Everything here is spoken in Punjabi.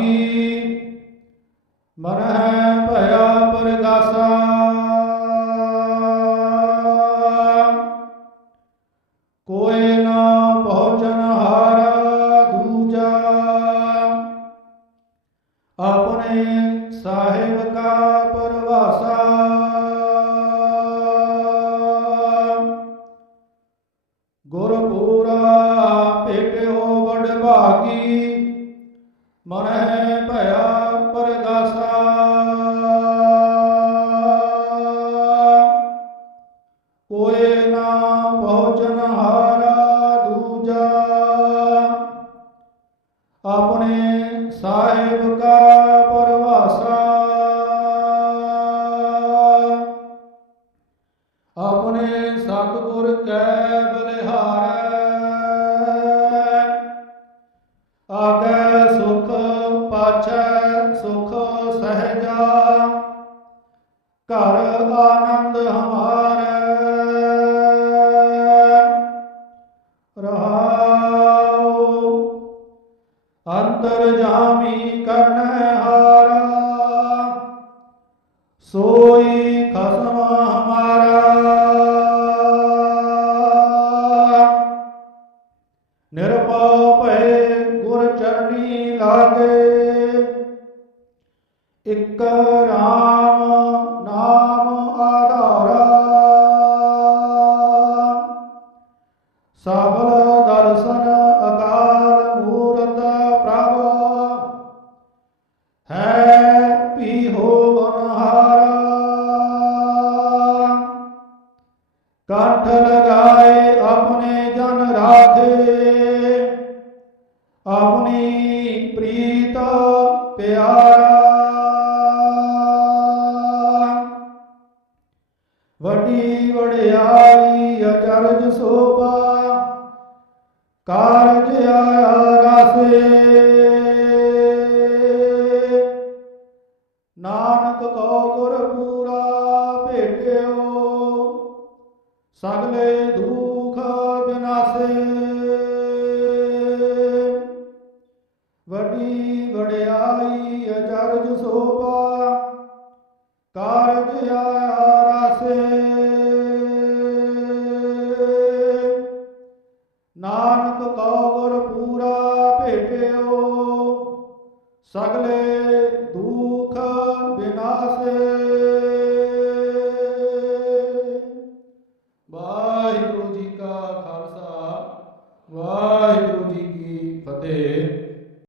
ਵਡ ਮਨ ਹੈ ਭਇਆ ਪਰਗਾਸਾ। ਕੋਏ ਨਾ ਪਹੁੰਚਨ ਹਾਰਾ ਦੂਜਾ। ਆਪਣੇ ਸਾਹਿਬ ਕਾ ਪਰਵਾਸਾ। ਗੁਰਪੂਰਾ ਭੇਟਿਓ ਵਡ ਭਾਗੀ ਮਨ ਹੈ ਭਇਆ ਪਰਗਾਸਾ। ਕੋਏ ਨਾ ਬਹੁਜਨ ਹਾਰਾ ਦੂਜਾ। ਆਪਣੇ ਸਾਹਿਬ ਆਨੰਦ ਹਮਾਰੈ। ਰਹਾਉ ਅੰਤਰ ਜਾਮੀ ਕਰਨੈ ਹਾਰਾ। ਸੋਈ ਖਸਮ ਹਮਾਰਾ। ਨਿਰਭਉ ਭੈ ਗੁਰ ਚਰਣੀ ਲਾਗੇ। ਇਕ ਰਾਮ दर सन अकाल मूर्त प्रभो है पी होारा कंठ लगाए अपने जन राधे। अपनी प्रीत प्यारा। वडी वडयाई अचरज शोभा ਕਾਰਜ ਆਇਆ ਰਾਸੇ ਨਾਨਕ ਕੋ ਗੁਰ ਪੂਰਾ ਭੇਟਿਓ, ਸਗਲੇ ਦੁਖ ਬਿਨਾਸੇ। ਵੱਡੀ ਵਡਿਆਈ ਅਚਰਜ ਸੋਭਾ, ਕਾਰਜ ਆਇਆ ਨਾਨਕ ਕਉ ਗੁਰ ਪੂਰਾ ਭੇਟਿਓ ਸਗਲੇ ਦੁਖ ਬਿਨਾਸੇ। ਵਾਹਿਗੁਰੂ ਜੀ ਕਾ ਖਾਲਸਾ ਵਾਹਿਗੁਰੂ